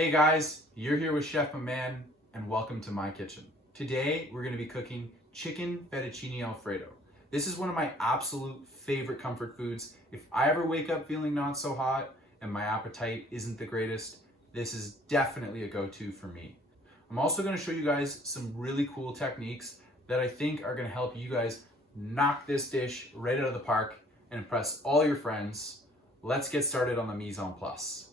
Hey guys, you're here with Chef Man and welcome to my kitchen. Today we're going to be cooking chicken fettuccine Alfredo. This is one of my absolute favorite comfort foods. If I ever wake up feeling not so hot and my appetite isn't the greatest, this is definitely a go-to for me. I'm also going to show you guys some really cool techniques that I think are going to help you guys knock this dish right out of the park and impress all your friends. Let's get started on the mise en place.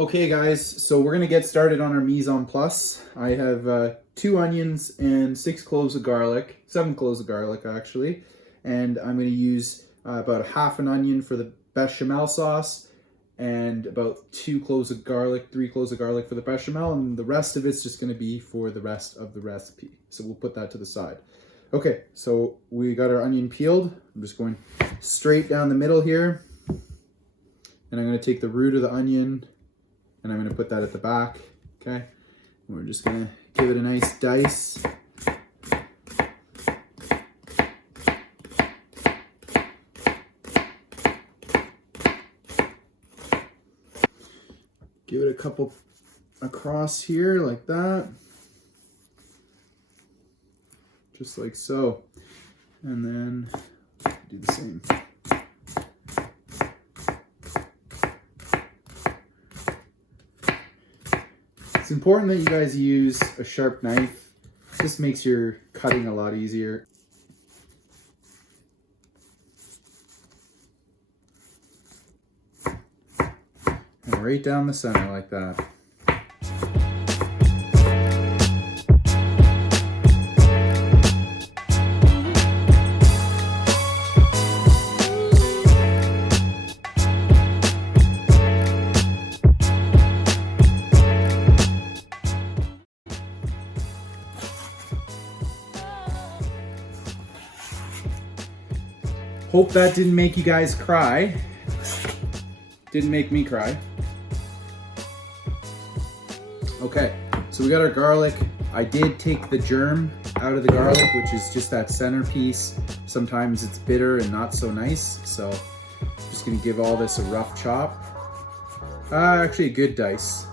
Okay guys, so we're gonna get started on our mise en place. I have 2 onions and 6 cloves of garlic, 7 cloves of garlic actually, and I'm gonna use about half an onion for the bechamel sauce and about 2 cloves of garlic, 3 cloves of garlic for the bechamel, and the rest of it's just gonna be for the rest of the recipe. So we'll put that to the side. Okay, so we got our onion peeled. I'm just going straight down the middle here, and I'm gonna take the root of the onion and I'm going to put that at the back, okay? And we're just going to give it a nice dice. Give it a couple across here like that. Just like so. And then do the same. It's important that you guys use a sharp knife. It just makes your cutting a lot easier. And right down the center like that. Hope that didn't make you guys cry. Didn't make me cry. Okay, so we got our garlic. I did take the germ out of the garlic, which is just that centerpiece. Sometimes it's bitter and not so nice, so I'm just gonna give all this a rough chop. Actually a good dice.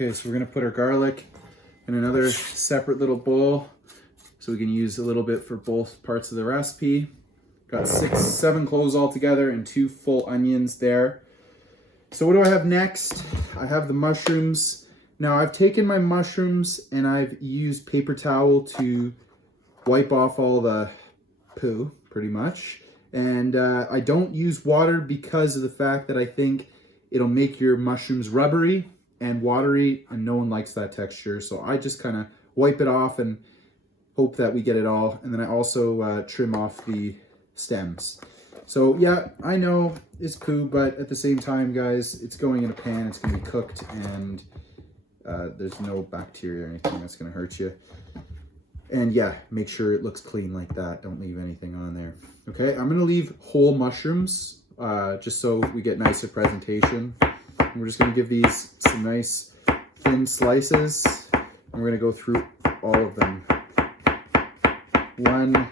Okay, so we're gonna put our garlic in another separate little bowl so we can use a little bit for both parts of the recipe. Got 7 cloves all together and 2 full onions there. So what do I have next? I have the mushrooms. Now I've taken my mushrooms and I've used paper towel to wipe off all the poo, pretty much. And I don't use water because of the fact that I think it'll make your mushrooms rubbery and watery, and no one likes that texture. So I just kind of wipe it off and hope that we get it all. And then I also trim off the stems. So yeah, I know it's poo, but at the same time, guys, it's going in a pan, it's gonna be cooked, and there's no bacteria or anything that's gonna hurt you. And yeah, make sure it looks clean like that. Don't leave anything on there. Okay, I'm gonna leave whole mushrooms just so we get nicer presentation. We're just going to give these some nice thin slices, and we're going to go through all of them. 1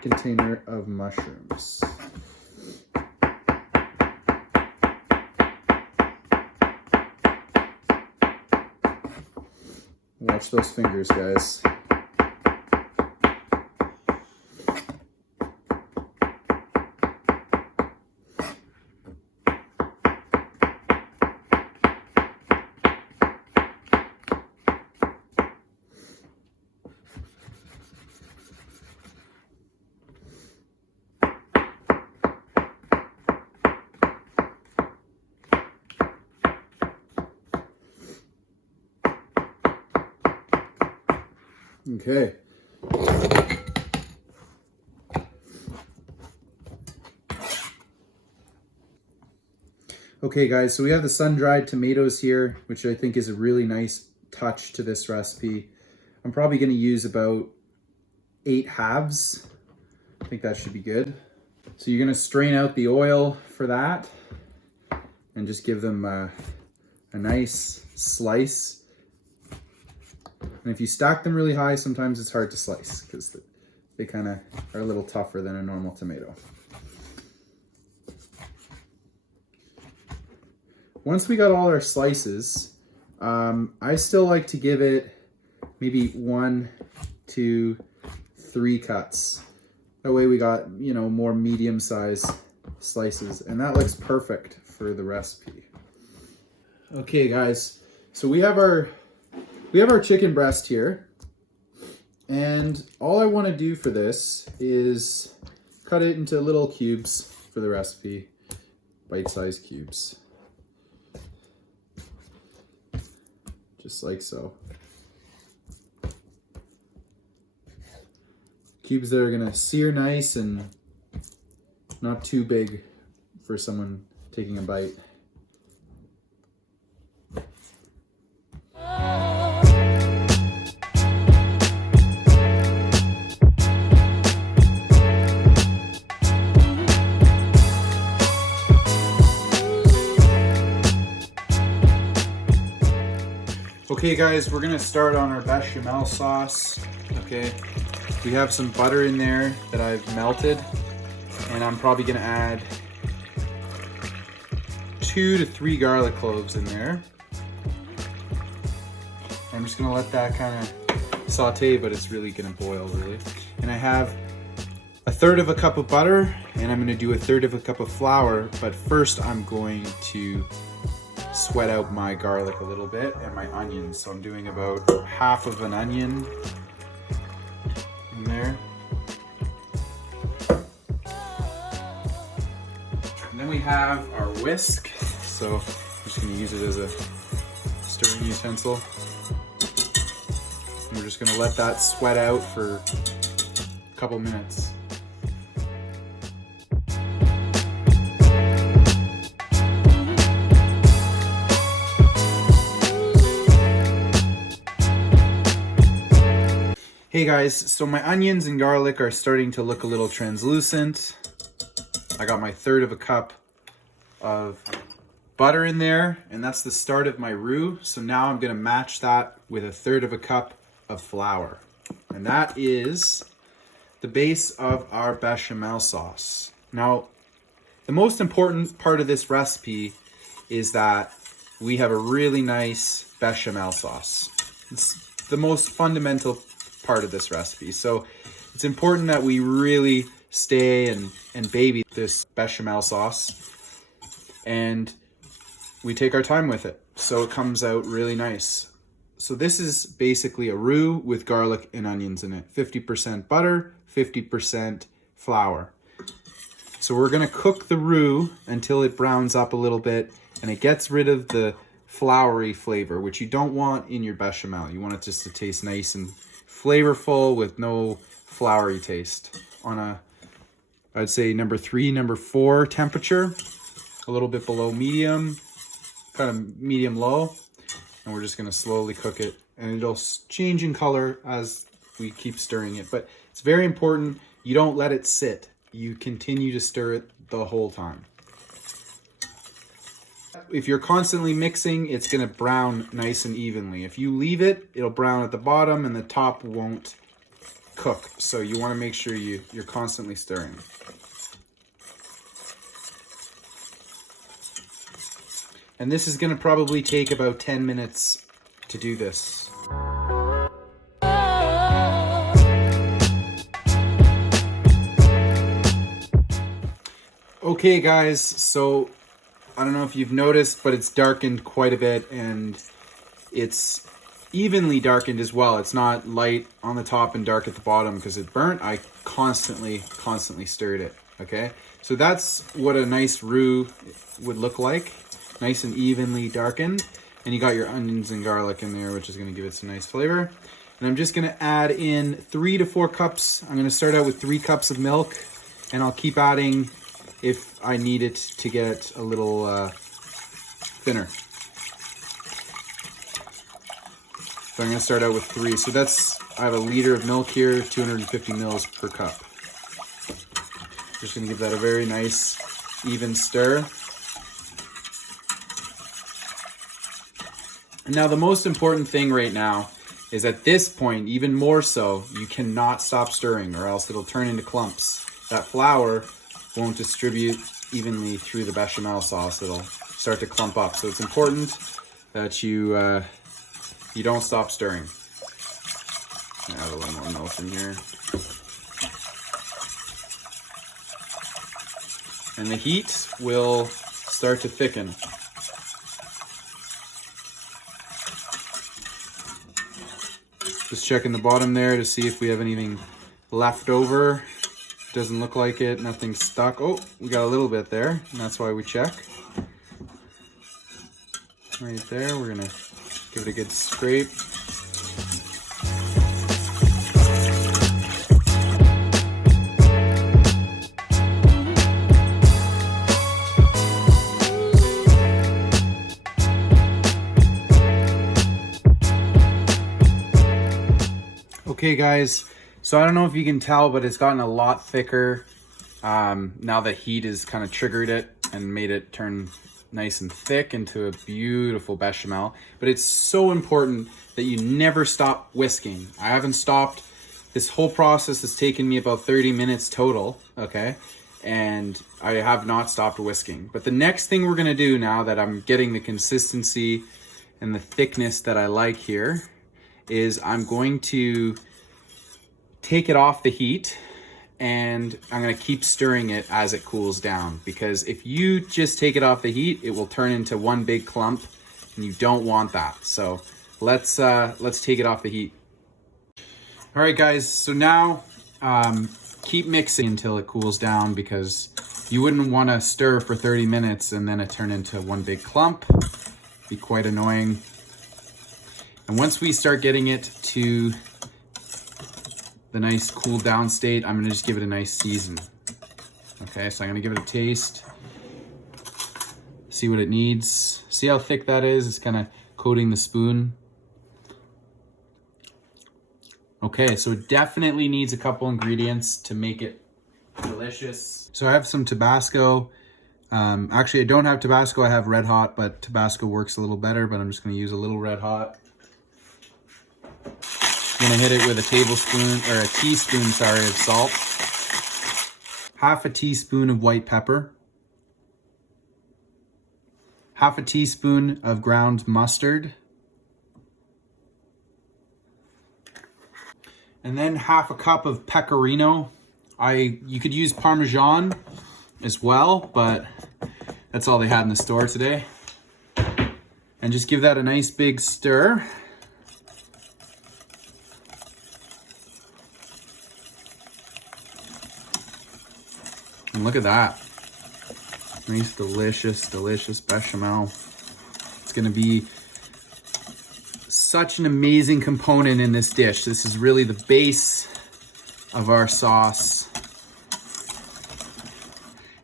container of mushrooms. Watch those fingers, guys. Okay. Okay guys, so we have the sun-dried tomatoes here, which I think is a really nice touch to this recipe. I'm probably going to use about 8 halves. I think that should be good. So you're gonna strain out the oil for that and just give them a nice slice. And if you stack them really high, sometimes it's hard to slice because they kind of are a little tougher than a normal tomato. Once we got all our slices, I still like to give it maybe 1, 2, 3 cuts. That way we got, you know, more medium-sized slices, and that looks perfect for the recipe. Okay, guys, so we have our chicken breast here, and all I want to do for this is cut it into little cubes for the recipe, bite-sized cubes. Just like so. Cubes that are gonna sear nice and not too big for someone taking a bite. Okay guys, we're gonna start on our bechamel sauce. Okay, we have some butter in there that I've melted, and I'm probably gonna add 2 to 3 garlic cloves in there. I'm just gonna let that kind of saute, but it's really gonna boil really. And I have 1/3 of a cup of butter, and I'm gonna do 1/3 of a cup of flour, but first I'm going to sweat out my garlic a little bit and my onions. So I'm doing about 1/2 of an onion in there. And then we have our whisk. So I'm just gonna use it as a stirring utensil. And we're just gonna let that sweat out for a couple minutes. Hey guys, so my onions and garlic are starting to look a little translucent. I got my 1/3 of a cup of butter in there, and that's the start of my roux. So now I'm gonna match that with 1/3 of a cup of flour. And that is the base of our bechamel sauce. Now, the most important part of this recipe is that we have a really nice bechamel sauce. It's the most fundamental part of this recipe. So it's important that we really stay and baby this bechamel sauce, and we take our time with it so it comes out really nice. So this is basically a roux with garlic and onions in it. 50% butter, 50% flour. So we're gonna cook the roux until it browns up a little bit and it gets rid of the floury flavor, which you don't want in your bechamel. You want it just to taste nice and flavorful with no floury taste on a, I'd say number 3, number 4 temperature, a little bit below medium, kind of medium low. And we're just gonna slowly cook it, and it'll change in color as we keep stirring it. But it's very important, you don't let it sit. You continue to stir it the whole time. If you're constantly mixing, it's gonna brown nice and evenly. If you leave it, it'll brown at the bottom and the top won't cook. So you wanna make sure you're constantly stirring. And this is gonna probably take about 10 minutes to do this. Okay guys, so I don't know if you've noticed, but it's darkened quite a bit, and it's evenly darkened as well. It's not light on the top and dark at the bottom because it burnt. I constantly stirred it, okay? So that's what a nice roux would look like. Nice and evenly darkened. And you got your onions and garlic in there, which is gonna give it some nice flavor. And I'm just gonna add in 3 to 4 cups. I'm gonna start out with 3 cups of milk, and I'll keep adding if I need it to get a little thinner. So I'm gonna start out with 3. So I have a liter of milk here, 250 mils per cup. Just gonna give that a very nice, even stir. And now the most important thing right now is at this point, even more so, you cannot stop stirring or else it'll turn into clumps. That flour won't distribute evenly through the bechamel sauce. It'll start to clump up. So it's important that you don't stop stirring. Add a little more milk in here. And the heat will start to thicken. Just checking the bottom there to see if we have anything left over. Doesn't look like it, nothing's stuck. Oh, we got a little bit there, and that's why we check. Right there, we're gonna give it a good scrape. Okay guys, so I don't know if you can tell, but it's gotten a lot thicker. Now the heat has kind of triggered it and made it turn nice and thick into a beautiful bechamel. But it's so important that you never stop whisking. I haven't stopped. This whole process has taken me about 30 minutes total, okay? And I have not stopped whisking. But the next thing we're gonna do now that I'm getting the consistency and the thickness that I like here is I'm going to take it off the heat and I'm gonna keep stirring it as it cools down, because if you just take it off the heat, it will turn into one big clump and you don't want that. So let's take it off the heat. All right guys, so now keep mixing until it cools down, because you wouldn't want to stir for 30 minutes and then it turn into one big clump. Be quite annoying. And once we start getting it to the nice cool down state, I'm gonna just give it a nice season. Okay, so I'm gonna give it a taste, see what it needs. See how thick that is? It's kind of coating the spoon. Okay, so it definitely needs a couple ingredients to make it delicious. So I have some Tabasco. Actually, I don't have Tabasco, I have Red Hot, but Tabasco works a little better, but I'm just gonna use a little Red Hot. I'm gonna hit it with a tablespoon, or a teaspoon, sorry, of salt. Half a teaspoon of white pepper. Half a teaspoon of ground mustard. And then half a cup of pecorino. You could use parmesan as well, but that's all they had in the store today. And just give that a nice big stir. And look at that. Nice, delicious, delicious bechamel. It's gonna be such an amazing component in this dish. This is really the base of our sauce.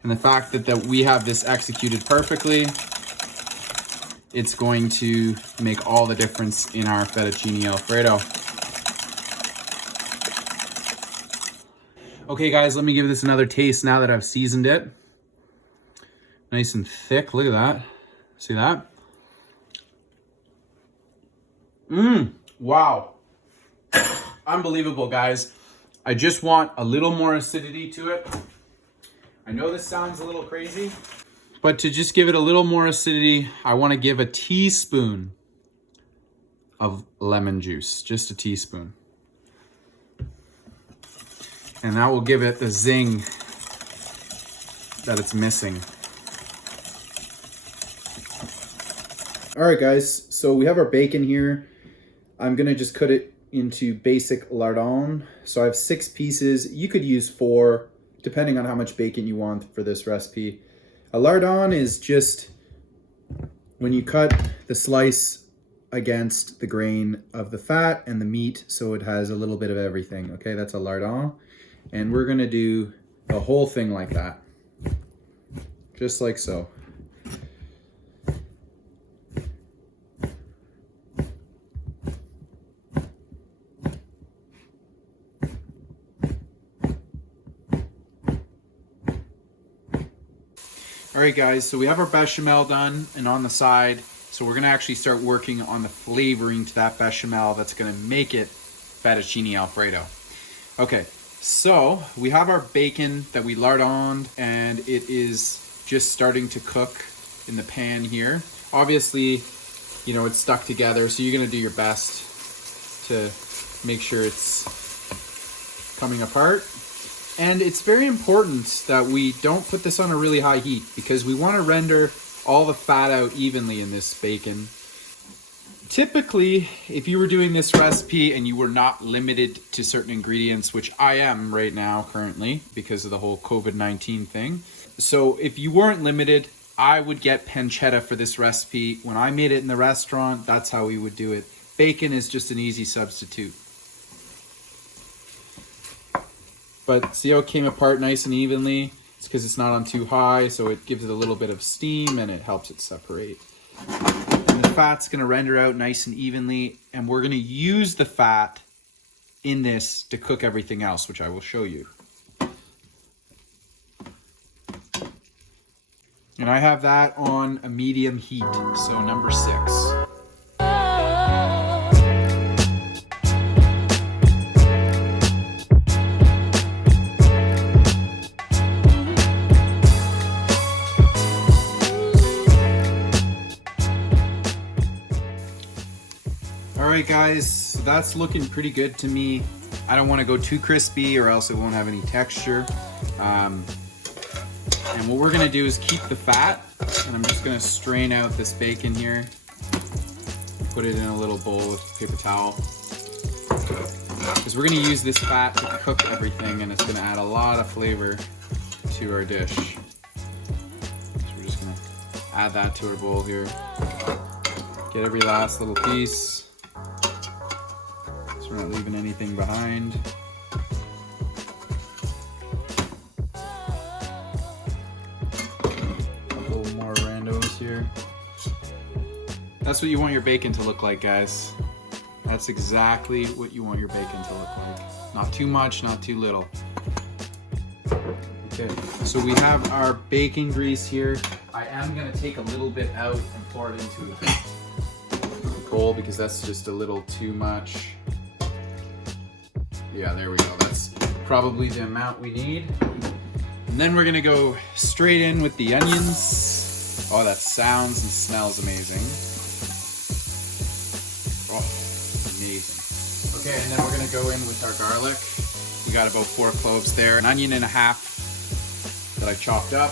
And the fact that we have this executed perfectly, it's going to make all the difference in our fettuccine Alfredo. Okay guys, let me give this another taste now that I've seasoned it. Nice and thick, look at that. See that? Wow. Unbelievable, guys. I just want a little more acidity to it. I know this sounds a little crazy, but to just give it a little more acidity, I want to give a teaspoon of lemon juice, just a teaspoon. And that will give it the zing that it's missing. All right, guys, so we have our bacon here. I'm gonna just cut it into basic lardon. So I have 6 pieces. You could use 4, depending on how much bacon you want for this recipe. A lardon is just when you cut the slice against the grain of the fat and the meat, so it has a little bit of everything. Okay, that's a lardon. And we're gonna do the whole thing like that. Just like so. All right, guys, so we have our bechamel done and on the side. So we're gonna actually start working on the flavoring to that bechamel that's gonna make it fettuccine Alfredo. Okay, so we have our bacon that we lardoned and it is just starting to cook in the pan here. Obviously, you know, it's stuck together, so you're gonna do your best to make sure it's coming apart. And it's very important that we don't put this on a really high heat because we want to render all the fat out evenly in this bacon. Typically, if you were doing this recipe and you were not limited to certain ingredients, which I am right now currently because of the whole COVID-19 thing. So if you weren't limited, I would get pancetta for this recipe. When I made it in the restaurant, that's how we would do it. Bacon is just an easy substitute. But see how it came apart nice and evenly? It's because it's not on too high, so it gives it a little bit of steam and it helps it separate. And the fat's gonna render out nice and evenly, and we're gonna use the fat in this to cook everything else, which I will show you. And I have that on a medium heat, so number 6. Alright guys, so that's looking pretty good to me. I don't want to go too crispy or else it won't have any texture. And what we're going to do is keep the fat, and I'm just going to strain out this bacon here. Put it in a little bowl with paper towel. Because we're going to use this fat to cook everything, and it's going to add a lot of flavor to our dish. So we're just going to add that to our bowl here. Get every last little piece. So we're not leaving anything behind. Couple more randos here. That's what you want your bacon to look like, guys. That's exactly what you want your bacon to look like. Not too much, not too little. Okay, so we have our bacon grease here. I am gonna take a little bit out and pour it into a bowl because that's just a little too much. Yeah, there we go. That's probably the amount we need. And then we're gonna go straight in with the onions. Oh, that sounds and smells amazing. Oh, amazing. Okay, and then we're gonna go in with our garlic. We got about 4 cloves there, an onion and a half that I chopped up.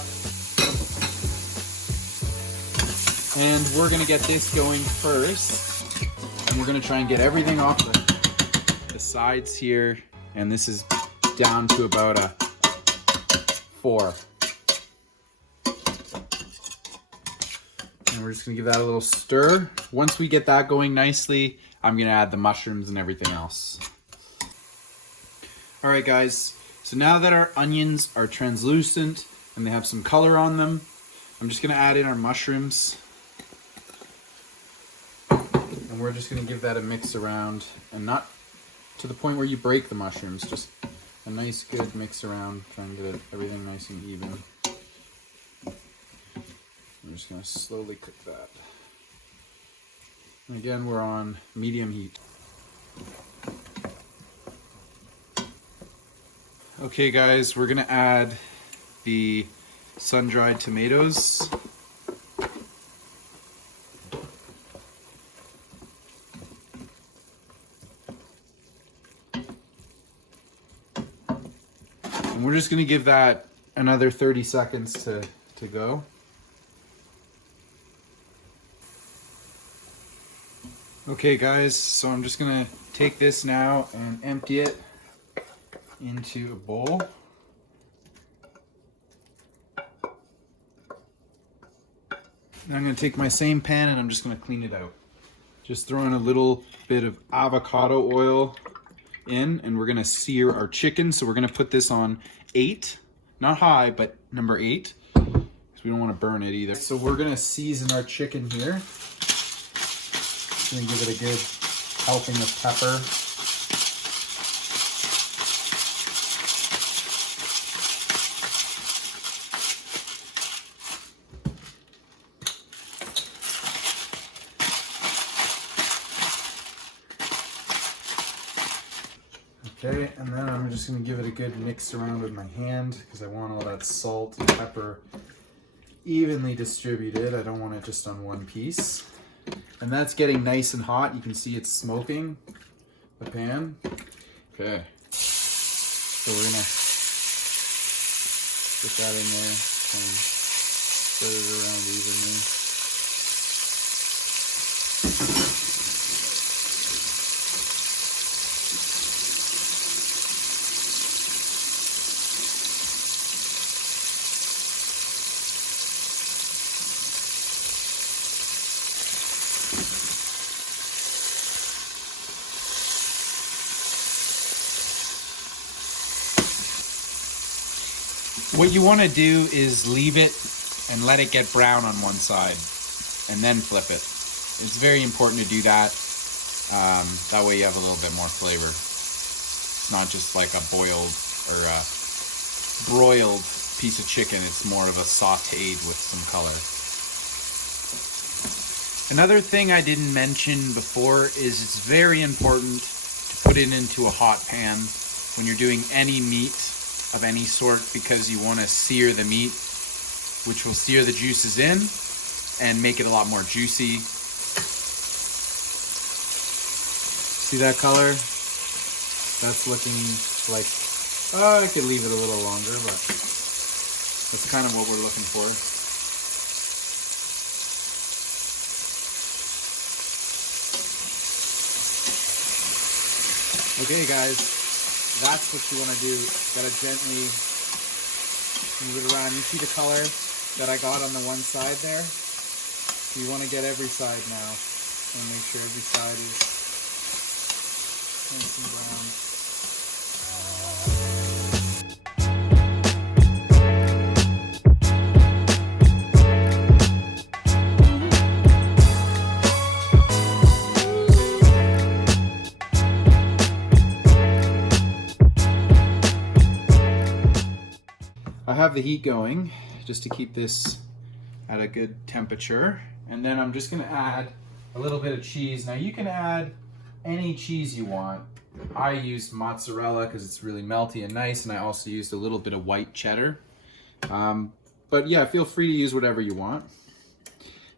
And we're gonna get this going first. And we're gonna try and get everything off the sides here. And this is down to about a 4. And we're just gonna give that a little stir. Once we get that going nicely, I'm gonna add the mushrooms and everything else. All right, guys. So now that our onions are translucent and they have some color on them, I'm just gonna add in our mushrooms. And we're just gonna give that a mix around, and not to the point where you break the mushrooms, just a nice good mix around, trying to get everything nice and even. I'm just gonna slowly cook that. And again, we're on medium heat. Okay guys, we're gonna add the sun-dried tomatoes. And we're just gonna give that another 30 seconds to go. Okay guys, so I'm just gonna take this now and empty it into a bowl. Now I'm gonna take my same pan and I'm just gonna clean it out. Just throw in a little bit of avocado oil in, and we're gonna sear our chicken. So we're gonna put this on 8, not high, but number 8, because we don't want to burn it either. So we're gonna season our chicken here. Just gonna give it a good helping of pepper. Okay, and then I'm just gonna give it a good mix around with my hand because I want all that salt and pepper evenly distributed. I don't want it just on one piece. And that's getting nice and hot. You can see it's smoking the pan. Okay, so we're gonna put that in there and spread it around evenly. What you want to do is leave it and let it get brown on one side and then flip it. It's very important to do that. That way you have a little bit more flavor. It's not just like a boiled or a broiled piece of chicken. It's more of a sautéed with some color. Another thing I didn't mention before is it's very important to put it into a hot pan when you're doing any meat of any sort, because you want to sear the meat, which will sear the juices in and make it a lot more juicy. See that color? That's looking like, I could leave it a little longer, but that's kind of what we're looking for. Okay guys, that's what you want to do. Gotta gently move it around. You see the color that I got on the one side there? You want to get every side now. And make sure every side is nice and brown. I have the heat going just to keep this at a good temperature, and then I'm just going to add a little bit of cheese. Now you can add any cheese you want. I used mozzarella because it's really melty and nice, and I also used a little bit of white cheddar. But yeah, feel free to use whatever you want.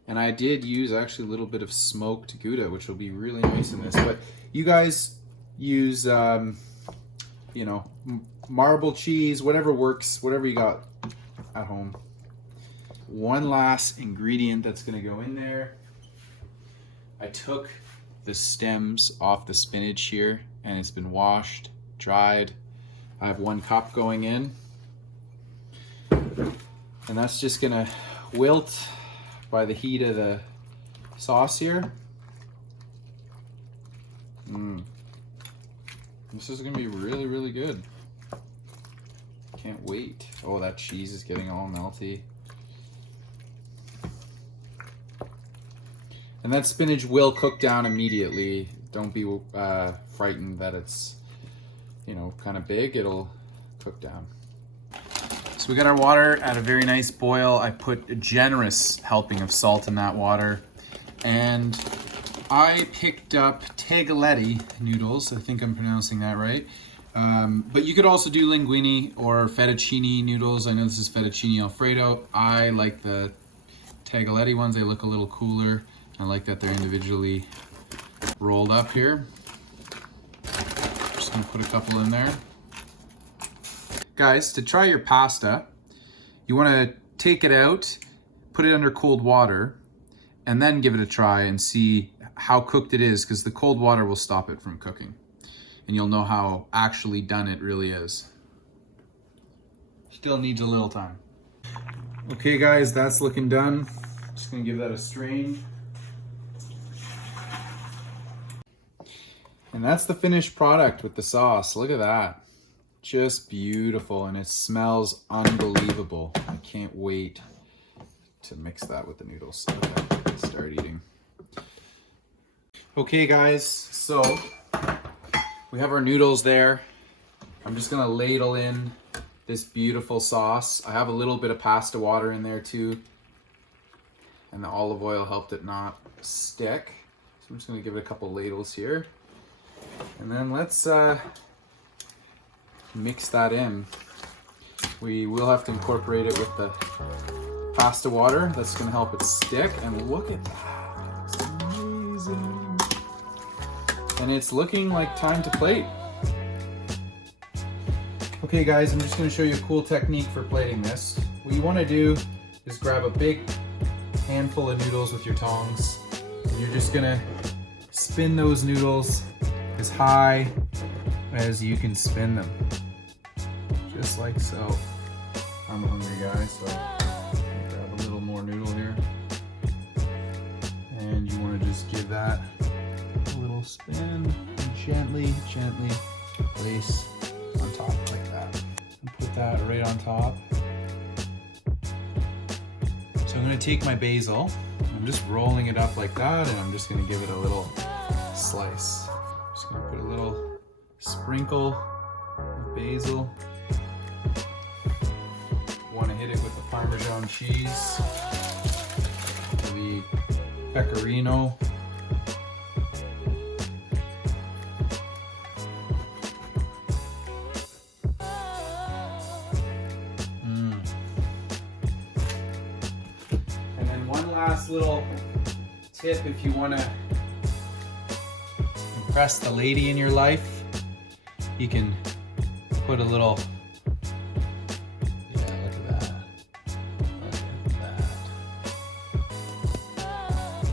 And I did use actually a little bit of smoked Gouda, which will be really nice in this. But you guys use, you know, marble cheese, whatever works, whatever you got at home. One last ingredient that's going to go in there. I took the stems off the spinach here, and it's been washed, dried. I have 1 cup going in, and that's just going to wilt by the heat of the sauce here. This is going to be really, really good. Can't wait. Oh, that cheese is getting all melty. And that spinach will cook down immediately. Don't be frightened that it's, you know, kind of big. It'll cook down. So we got our water at a very nice boil. I put a generous helping of salt in that water. And I picked up tagliatelle noodles. I think I'm pronouncing that right. But you could also do linguine or fettuccine noodles. I know this is fettuccine Alfredo. I like the tagliatelle ones. They look a little cooler. I like that they're individually rolled up here. Just gonna put a couple in there. Guys, to try your pasta, you wanna take it out, put it under cold water, and then give it a try and see how cooked it is, because the cold water will stop it from cooking. And you'll know how actually done it really is. Still needs a little time. Okay guys, that's looking done. Just gonna give that a strain. And that's the finished product with the sauce. Look at that. Just beautiful, and it smells unbelievable. I can't wait to mix that with the noodles. Okay, start eating. Okay guys, so we have our noodles there. I'm just gonna ladle in this beautiful sauce. I have a little bit of pasta water in there too, and the olive oil helped it not stick. So I'm just gonna give it a couple ladles here. And then let's mix that in. We will have to incorporate it with the pasta water. That's gonna help it stick. And look at that, it's amazing. And it's looking like time to plate. Okay guys, I'm just gonna show you a cool technique for plating this. What you wanna do is grab a big handful of noodles with your tongs. And you're just gonna spin those noodles as high as you can spin them. Just like so. I'm a hungry guy, so I'll grab a little more noodle here. And you wanna just give that a little spin and gently place on top like that. And put that right on top. So I'm gonna take my basil, I'm just rolling it up like that, and I'm just gonna give it a little slice. Just gonna put a little sprinkle of basil. Want to hit it with the Parmesan cheese, the pecorino. And then one last little tip if you want to impress the lady in your life, you can put a little, yeah, look at that. Look at that.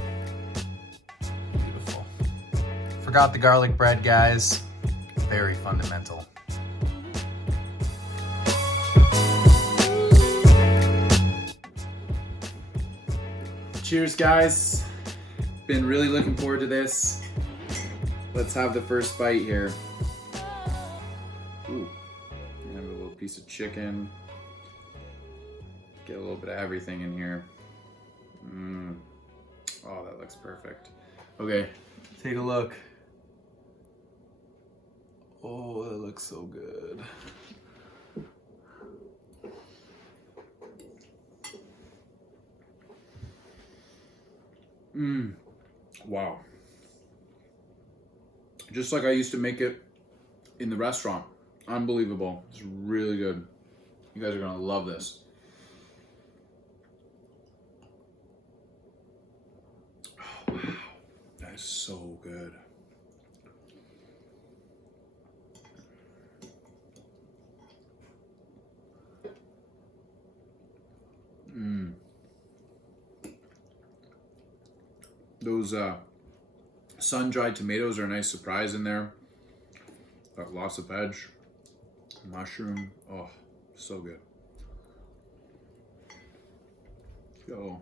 Beautiful. Forgot the garlic bread, guys. Very fundamental. Cheers, guys. Been really looking forward to this. Let's have the first bite here. Ooh, and have a little piece of chicken. Get a little bit of everything in here. Oh, that looks perfect. Okay, take a look. Oh, that looks so good. Wow. Just like I used to make it in the restaurant. Unbelievable. It's really good. You guys are gonna love this. Oh, wow. That is so good. Those sun-dried tomatoes are a nice surprise in there. Got lots of veg, mushroom. Oh, so good. Go.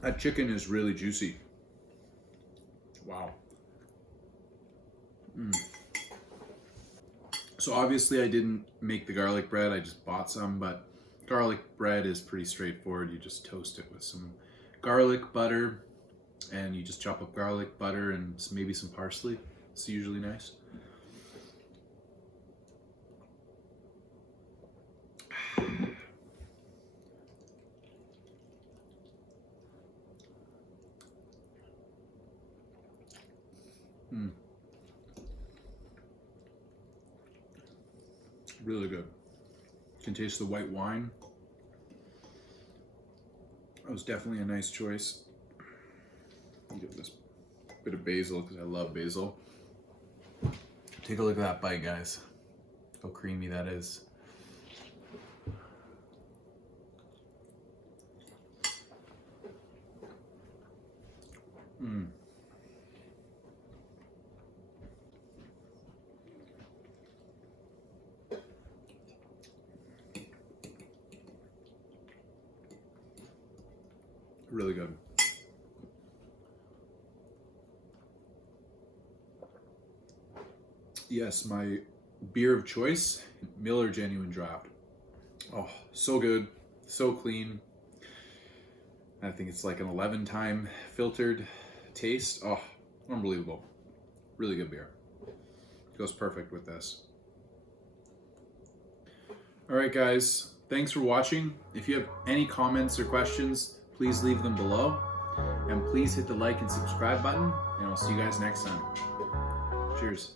That chicken is really juicy. Wow. So obviously I didn't make the garlic bread, I just bought some, but garlic bread is pretty straightforward. You just toast it with some garlic butter, and you just chop up garlic butter and maybe some parsley. It's usually nice. Really good. You can taste the white wine. That was definitely a nice choice. I'll give this bit of basil because I love basil. Take a look at that bite, guys. How creamy that is. Really good. Yes, my beer of choice, Miller Genuine Draft. Oh, so good, so clean. I think it's like an 11-time filtered taste. Oh, unbelievable. Really good beer. Goes perfect with this. All right, guys, thanks for watching. If you have any comments or questions, please leave them below. And please hit the like and subscribe button, and I'll see you guys next time. Cheers.